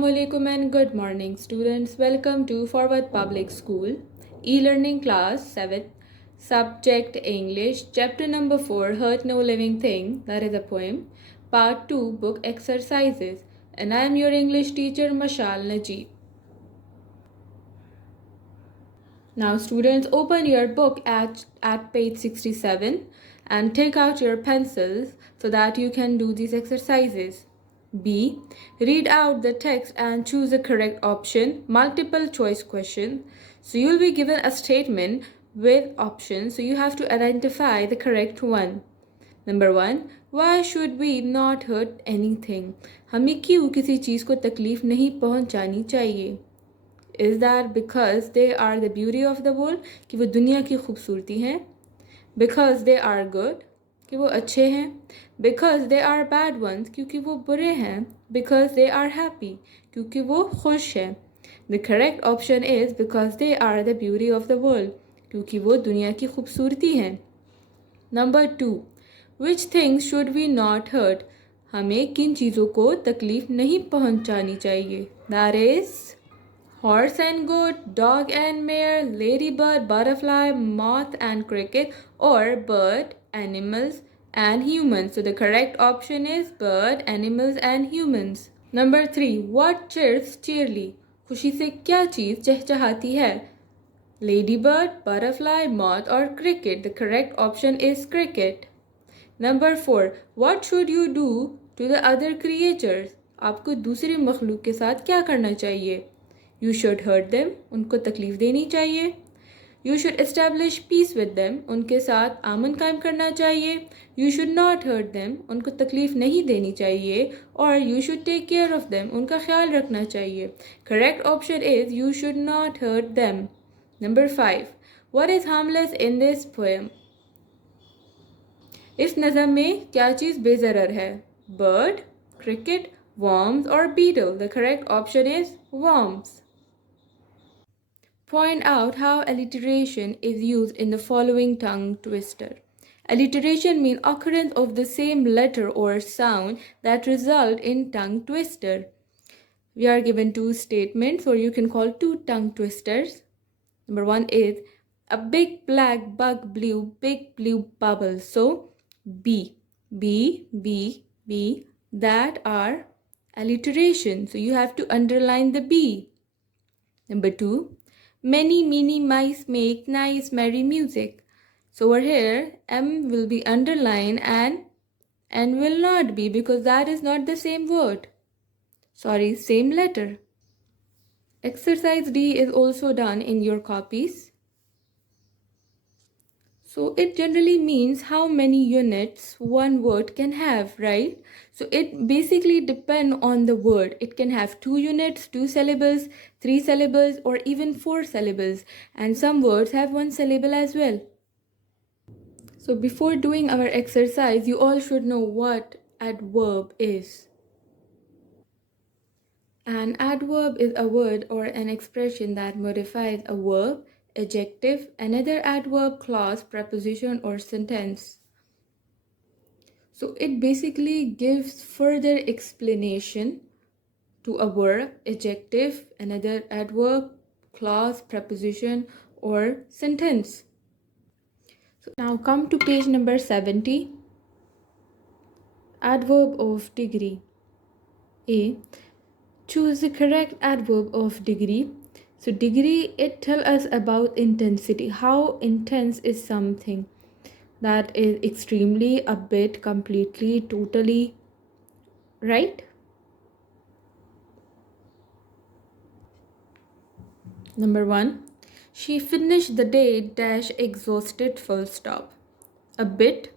Assalamualaikum and good morning, students. Welcome to Forward Public School, e-learning class 7th, subject English, chapter number 4, Hurt No Living Thing, that is a poem, part 2, book exercises, and I am your English teacher, Mashal Najib. Now, students, open your book at page 67 and take out your pencils so that you can do these exercises. B. Read out the text and choose the correct option. Multiple choice question. So you'll be given a statement with options. So you have to identify the correct one. Number 1. Why should we not hurt anything? हमें क्यों किसी चीज़ को तकलीफ नहीं पहुंचानी चाहिए? Is that because they are the beauty of the world? कि वो दुनिया की खूबसूरती हैं? Because they are good? कि वो अच्छे हैं? Because they are bad ones? क्योंकि वो बुरे हैं? Because they are happy? क्योंकि वो खुश हैं? The correct option is because they are the beauty of the world. क्योंकि वो दुनिया की खूबसूरती हैं. Number 2. Which things should we not hurt? हमें किन चीज़ों को तकलीफ नहीं पहुंचानी चाहिए? That is horse and goat, dog and mare, ladybird, butterfly, moth and cricket, or bird, animals and humans. So the correct option is bird, animals and humans. Number 3. What chirps cheerily? खुशी से क्या चीज़ चहचहाती है? Ladybird, butterfly, moth or cricket. The correct option is cricket. Number 4. What should you do to the other creatures? आपको दूसरे मखलूक के साथ क्या करना चाहिए? You should hurt them. उनको तकलीफ देनी चाहिए. You should establish peace with them. उनके साथ अमन कायम करना चाहिए. You should not hurt them. उनको तकलीफ नहीं देनी चाहिए. Or you should take care of them. उनका ख्याल रखना चाहिए. Correct option is you should not hurt them. Number 5. What is harmless in this poem? इस नज़म में क्या चीज़ बेज़रर है? Bird, cricket, worms or beetle? The correct option is worms. Point out how alliteration is used in the following tongue twister. Alliteration means occurrence of the same letter or sound that result in tongue twister. We are given two statements, or you can call two tongue twisters. Number 1 is a big black bug blew big blue bubbles. So B, B, B, B, that are alliteration. So you have to underline the B. Number 2, many mini mice make nice merry music. So over here, M will be underlined and N will not be, because that is not the same word. Sorry, same letter. Exercise D is also done in your copies. So it generally means how many units one word can have, right? So it basically depends on the word. It can have 2 units, 2 syllables, 3 syllables, or even 4 syllables. And some words have 1 syllable as well. So before doing our exercise, you all should know what adverb is. An adverb is a word or an expression that modifies a verb, adjective, another adverb, clause, preposition, or sentence. So it basically gives further explanation to a verb, adjective, another adverb, clause, preposition, or sentence. So now come to page number 70. Adverb of degree. A. Choose the correct adverb of degree. So degree, it tells us about intensity. How intense is something? That is extremely, a bit, completely, totally, right? Number 1. She finished the day dash exhausted full stop. A bit,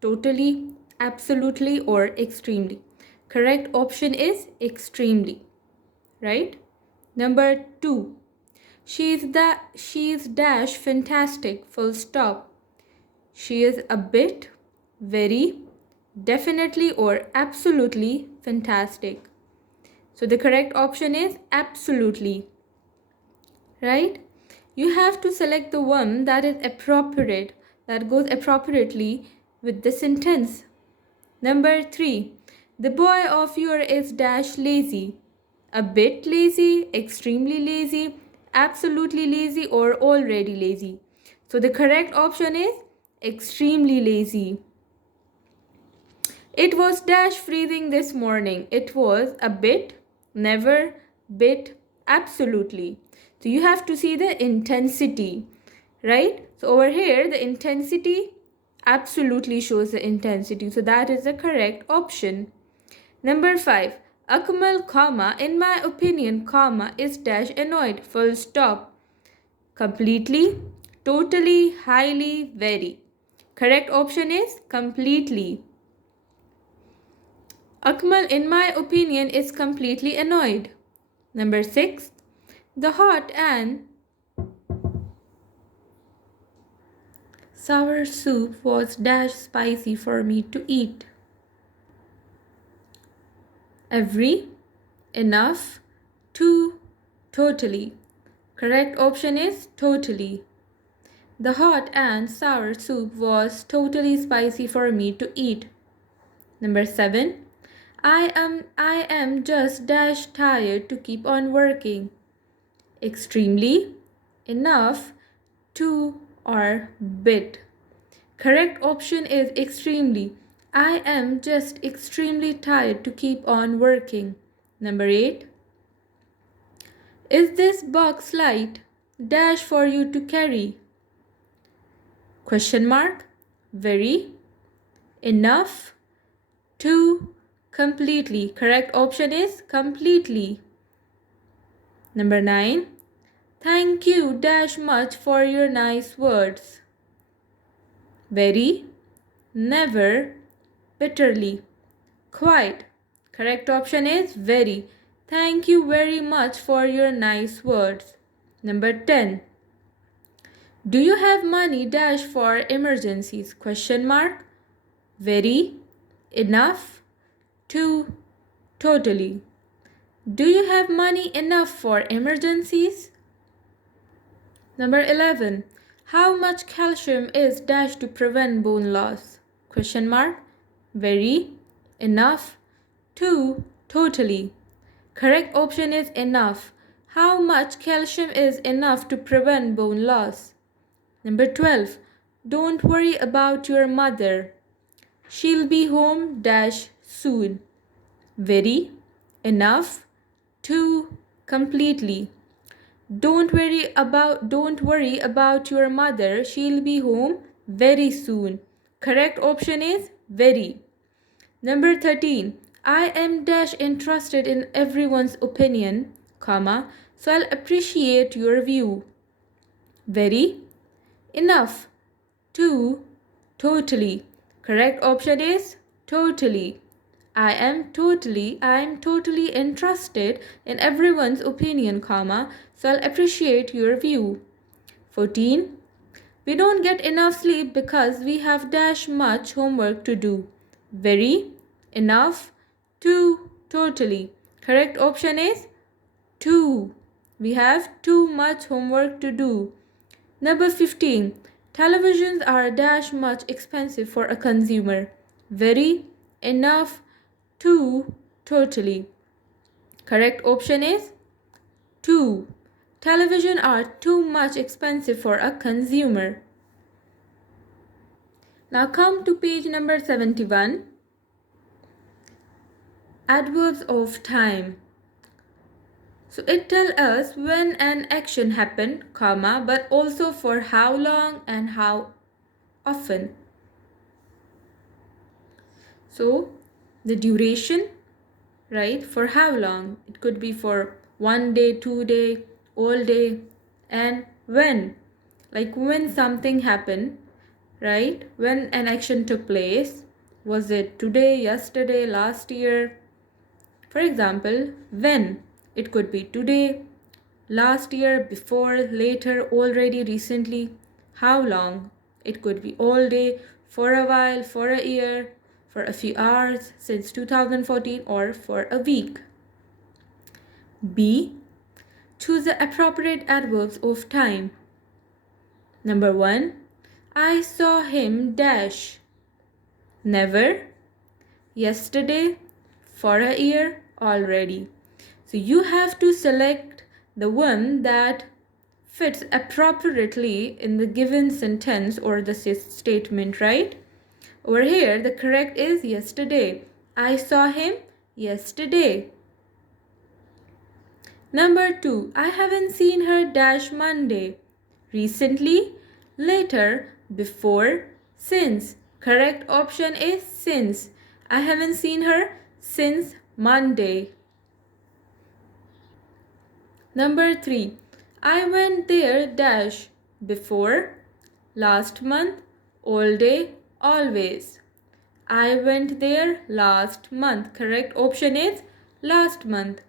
totally, absolutely, or extremely. Correct option is extremely, right? Number 2. She is dash fantastic full stop. She is a bit, very, definitely, or absolutely fantastic. So the correct option is absolutely, right? You have to select the one that is appropriate, that goes appropriately with the sentence. Number 3. The boy of your is dash lazy. a bit lazy, extremely lazy, absolutely lazy, or already lazy. So the correct option is extremely lazy. It was dash freezing this morning. It was a bit, never, bit, absolutely. So you have to see the intensity, right? So over here, the intensity absolutely shows the intensity. So that is the correct option. Number 5. Akmal, comma, in my opinion, comma, is dash annoyed, full stop. Completely, totally, highly, very. Correct option is completely. Akmal, in my opinion, is completely annoyed. Number 6. The hot and sour soup was dash spicy for me to eat. Every, enough, too, totally. Correct option is totally. The hot and sour soup was totally spicy for me to eat. Number 7. I am just dash tired to keep on working. Extremely, enough, too, or bit. Correct option is extremely. I am just extremely tired to keep on working. Number 8. Is this box light? Dash for you to carry. Question mark. Very. Enough. Too. Completely. Correct option is completely. Number 9. Thank you dash much for your nice words. Very. Never. Bitterly. Quite. Correct option is very. Thank you very much for your nice words. Number 10. Do you have money dash for emergencies? Question mark. Very. Enough. Too. Totally. Do you have money enough for emergencies? Number 11. How much calcium is dash to prevent bone loss? Question mark. Very. Enough. Too. Totally. Correct option is enough. How much calcium is enough to prevent bone loss? Number 12. Don't worry about your mother. She'll be home dash soon. Very. Enough. Too. Completely. Don't worry about your mother. She'll be home very soon. Correct option is very. Number 13. I am dash interested in everyone's opinion, comma, so I'll appreciate your view. Very. Enough. Too. Totally. Correct option is totally. I am totally interested in everyone's opinion, comma, so I'll appreciate your view. 14. We don't get enough sleep because we have dash much homework to do. Very. Enough. Too. Totally. Correct option is too. We have too much homework to do. Number 15. Televisions are dash much expensive for a consumer. Very. Enough. Too. Totally. Correct option is too. Television are too much expensive for a consumer. Now come to page number 71. Adverbs of time. So it tells us when an action happened, comma, but also for how long and how often. So the duration, right? For how long? It could be for 1 day, 2 day, all day, and when. Like when something happened, right? When an action took place. Was it today, yesterday, last year? For example, when. It could be today, last year, before, later, already, recently. How long? It could be all day, for a while, for a year, for a few hours, since 2014, or for a week. B. Choose the appropriate adverbs of time. Number 1. I saw him dash. Never. Yesterday. For a year. Already. So you have to select the one that fits appropriately in the given sentence or the statement, right? Over here, the correct is yesterday. I saw him yesterday. Number 2. I haven't seen her dash Monday. Recently, later, before, since. Correct option is since. I haven't seen her since Monday. Number 3. I went there dash before, last month, all day, always. I went there last month. Correct option is last month.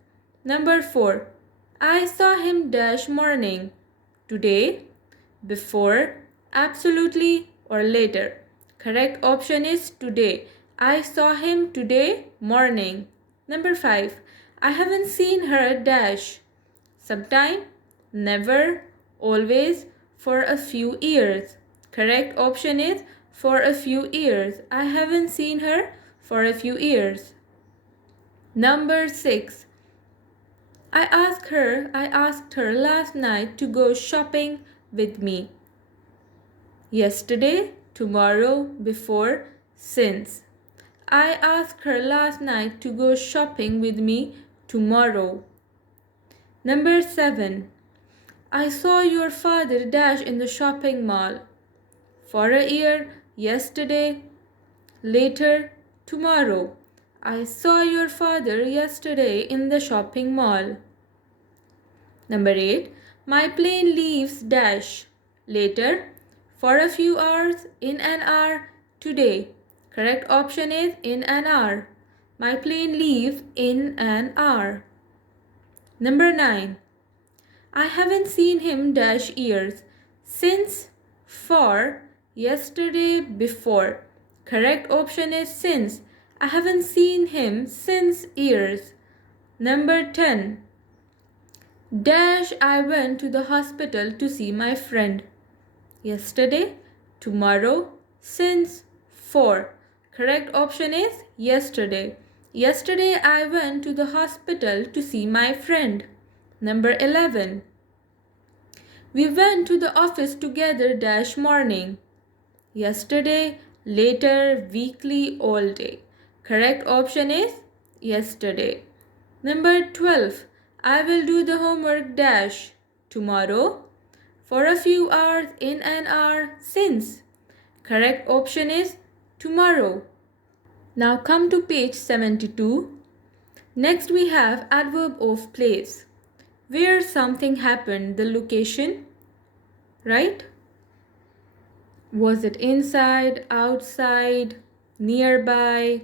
Number 4. I saw him dash morning. Today, before, absolutely, or later. Correct option is today. I saw him today morning. Number 5. I haven't seen her dash. Sometime, never, always, for a few years. Correct option is for a few years. I haven't seen her for a few years. Number 6. I asked her last night to go shopping with me. Yesterday, tomorrow, before, since. I asked her last night to go shopping with me tomorrow. Number 7. I saw your father dash in the shopping mall. For a year, yesterday, later, tomorrow. I saw your father yesterday in the shopping mall. Number 8. My plane leaves dash later, for a few hours, in an hour, today. Correct option is in an hour. My plane leaves in an hour. Number 9. I haven't seen him dash years. Since, for, yesterday, before. Correct option is since. I haven't seen him since years. Number 10. Dash I went to the hospital to see my friend. Yesterday, tomorrow, since, for. Correct option is yesterday. Yesterday I went to the hospital to see my friend. Number 11. We went to the office together dash morning. Yesterday, later, weekly, all day. Correct option is yesterday. Number 12. I will do the homework dash tomorrow, for a few hours, in an hour, since. Correct option is tomorrow. Now come to page 72. Next we have adverb of place. Where something happened, the location, right? Was it inside, outside, nearby,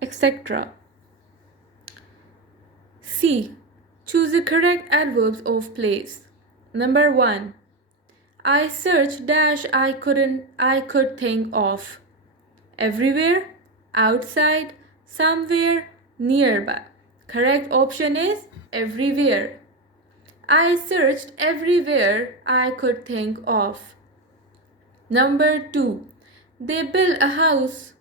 etc. C. Choose the correct adverbs of place. Number 1. I searched dash I could think of. Everywhere, outside, somewhere, nearby. Correct option is everywhere. I searched everywhere I could think of. Number 2. They built a house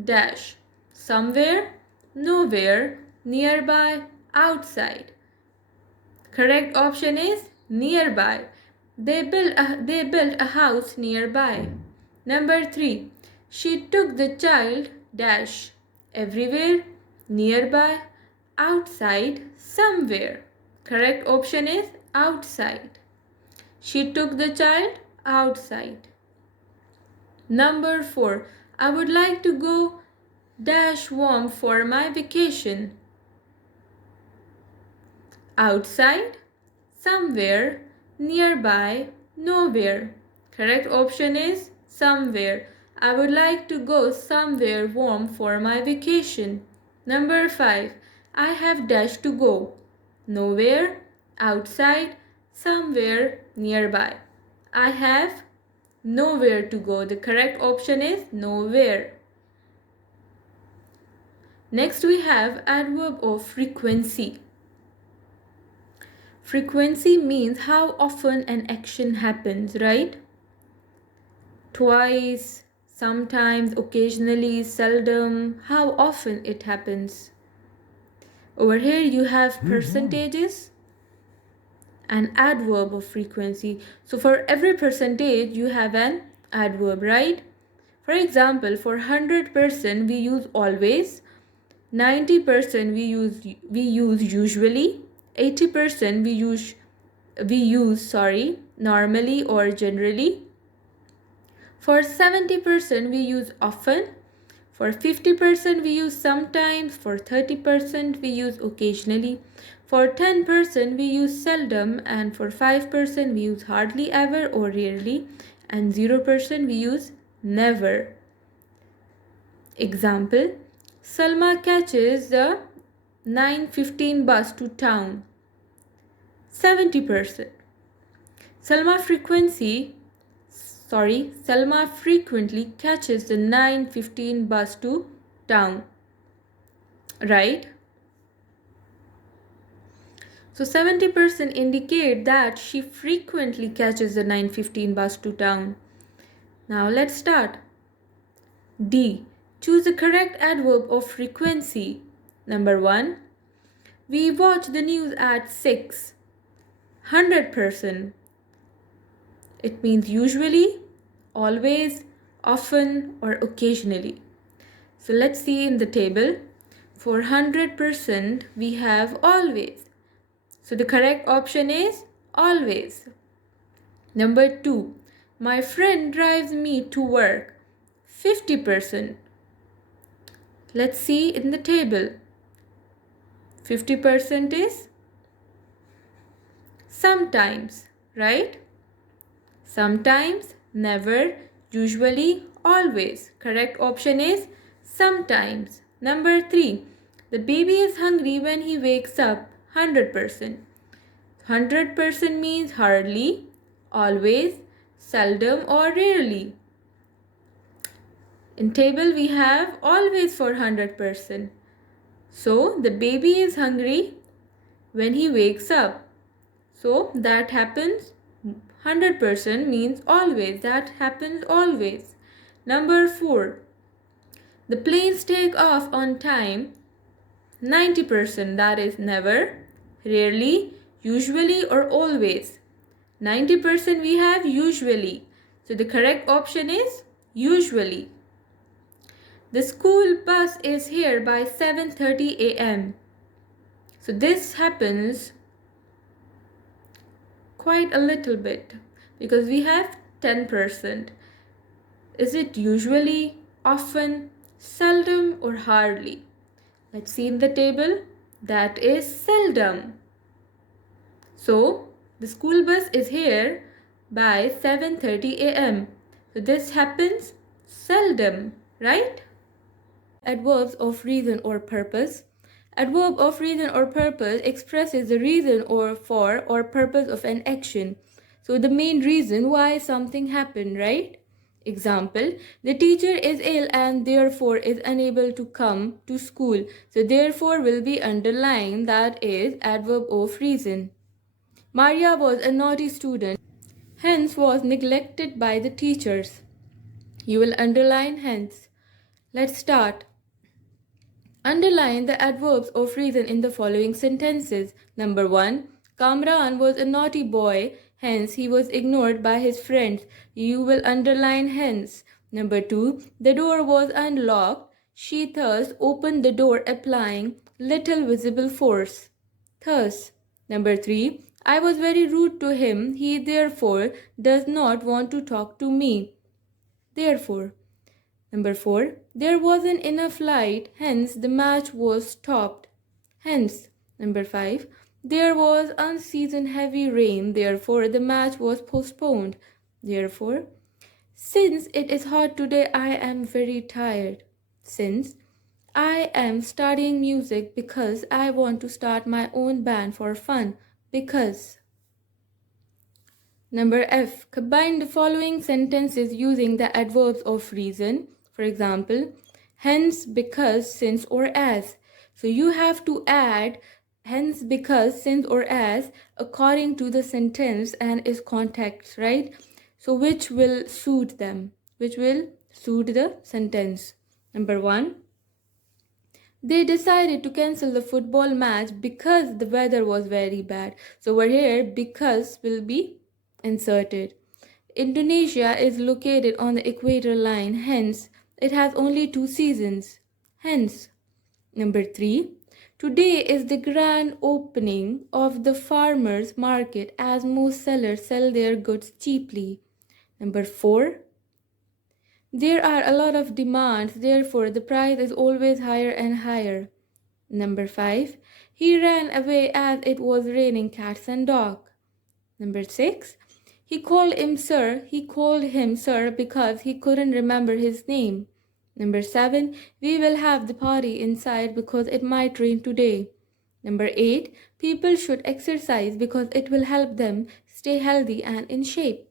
dash somewhere, nowhere, nearby, outside. Correct option is nearby. They built a house nearby. Number 3. She took the child dash everywhere, nearby, outside, somewhere. Correct option is outside. She took the child outside. Number 4. I would like to go dash warm for my vacation. Outside, somewhere, nearby, nowhere. Correct option is somewhere. I would like to go somewhere warm for my vacation. Number 5. I have dash to go. Nowhere, outside, somewhere, nearby. I have nowhere to go. The correct option is nowhere. Next we have adverb of frequency. Frequency means how often an action happens, right? Twice, sometimes, occasionally, seldom, how often it happens. Over here you have percentages and adverb of frequency. So for every percentage you have an adverb, right? For example, for 100% we use always, 90% we use usually, 80% we use normally or generally. For 70% we use often, for 50% we use sometimes, for 30% we use occasionally, for 10% we use seldom, and for 5% we use hardly ever or rarely, and 0% we use never. Example, Salma catches the 9:15 bus to town. 70%. Salma frequently catches the 9:15 bus to town. Right? So 70% indicate that she frequently catches the 9:15 bus to town. Now let's start. D. Choose the correct adverb of frequency. Number 1. We watch the news at 6. 100%. It means usually, always, often, or occasionally. So let's see in the table. For 100% we have always. So the correct option is always. Number 2. My friend drives me to work. 50%. Let's see in the table. 50% is sometimes, right? Sometimes, never, usually, always. Correct option is sometimes. Number 3. The baby is hungry when he wakes up. 100%. 100% means hardly, always, seldom, or rarely. In table we have always for 100%. So the baby is hungry when he wakes up. So that happens 100% means always. That happens always. Number 4. The planes take off on time. 90%. That is never, rarely, usually, or always. 90% we have usually. So the correct option is usually. The school bus is here by 7:30 a.m. So this happens quite a little bit because we have 10%. Is it usually, often, seldom, or hardly? Let's see in the table. That is seldom. So the school bus is here by 7:30 a.m. So this happens seldom, right? Adverbs of reason or purpose. Adverb of reason or purpose expresses the reason or for or purpose of an action. So the main reason why something happened, right? Example, the teacher is ill and therefore is unable to come to school. So therefore will be underlined, that is adverb of reason. Maria was a naughty student, hence was neglected by the teachers. You will underline hence. Let's start. Underline the adverbs of reason in the following sentences. Number 1. Kamran was a naughty boy, hence he was ignored by his friends. You will underline hence. Number 2. The door was unlocked. She thus opened the door, applying little visible force. Thus. Number 3. I was very rude to him. He therefore does not want to talk to me. Therefore. Number 4. There wasn't enough light, hence the match was stopped. Hence. Number 5. There was unseasoned heavy rain, therefore the match was postponed. Therefore. Since it is hot today, I am very tired. Since. I am studying music because I want to start my own band for fun. Because. Number F. Combine the following sentences using the adverbs of reason. For example, hence, because, since, or as. So you have to add hence, because, since, or as according to the sentence and its context, right? So which will suit them? Which will suit the sentence? Number 1. They decided to cancel the football match because the weather was very bad. So over here, because will be inserted. Indonesia is located on the equator line, hence it has only 2 seasons. Hence, number 3. Today is the grand opening of the farmers market as most sellers sell their goods cheaply. Number 4. There are a lot of demands, therefore the price is always higher and higher. Number 5. He ran away as it was raining cats and dogs. Number 6. He called him sir. He called him sir because he couldn't remember his name. Number 7. We will have the party inside because it might rain today. Number 8. People should exercise because it will help them stay healthy and in shape.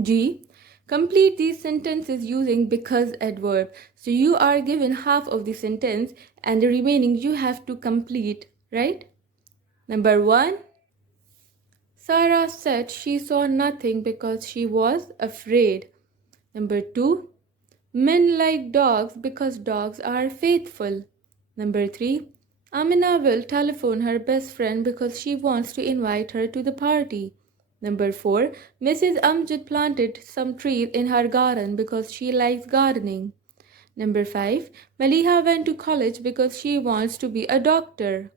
G. Complete these sentences using because adverb. So you are given half of the sentence and the remaining you have to complete, right? Number 1. Sarah said she saw nothing because she was afraid. Number 2. Men like dogs because dogs are faithful. Number 3. Amina will telephone her best friend because she wants to invite her to the party. Number 4. Mrs. Amjad planted some trees in her garden because she likes gardening. Number 5. Maliha went to college because she wants to be a doctor.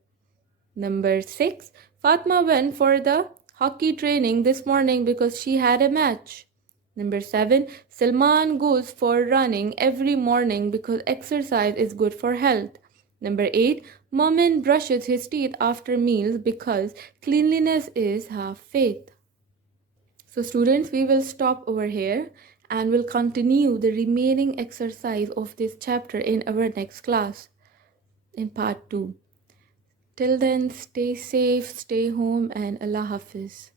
Number 6. Fatma went for the hockey training this morning because she had a match. Number 7. Salman goes for running every morning because exercise is good for health. Number 8. Momin brushes his teeth after meals because cleanliness is half faith. So students, we will stop over here and will continue the remaining exercise of this chapter in our next class in part 2. Till then, stay safe, stay home, and Allah Hafiz.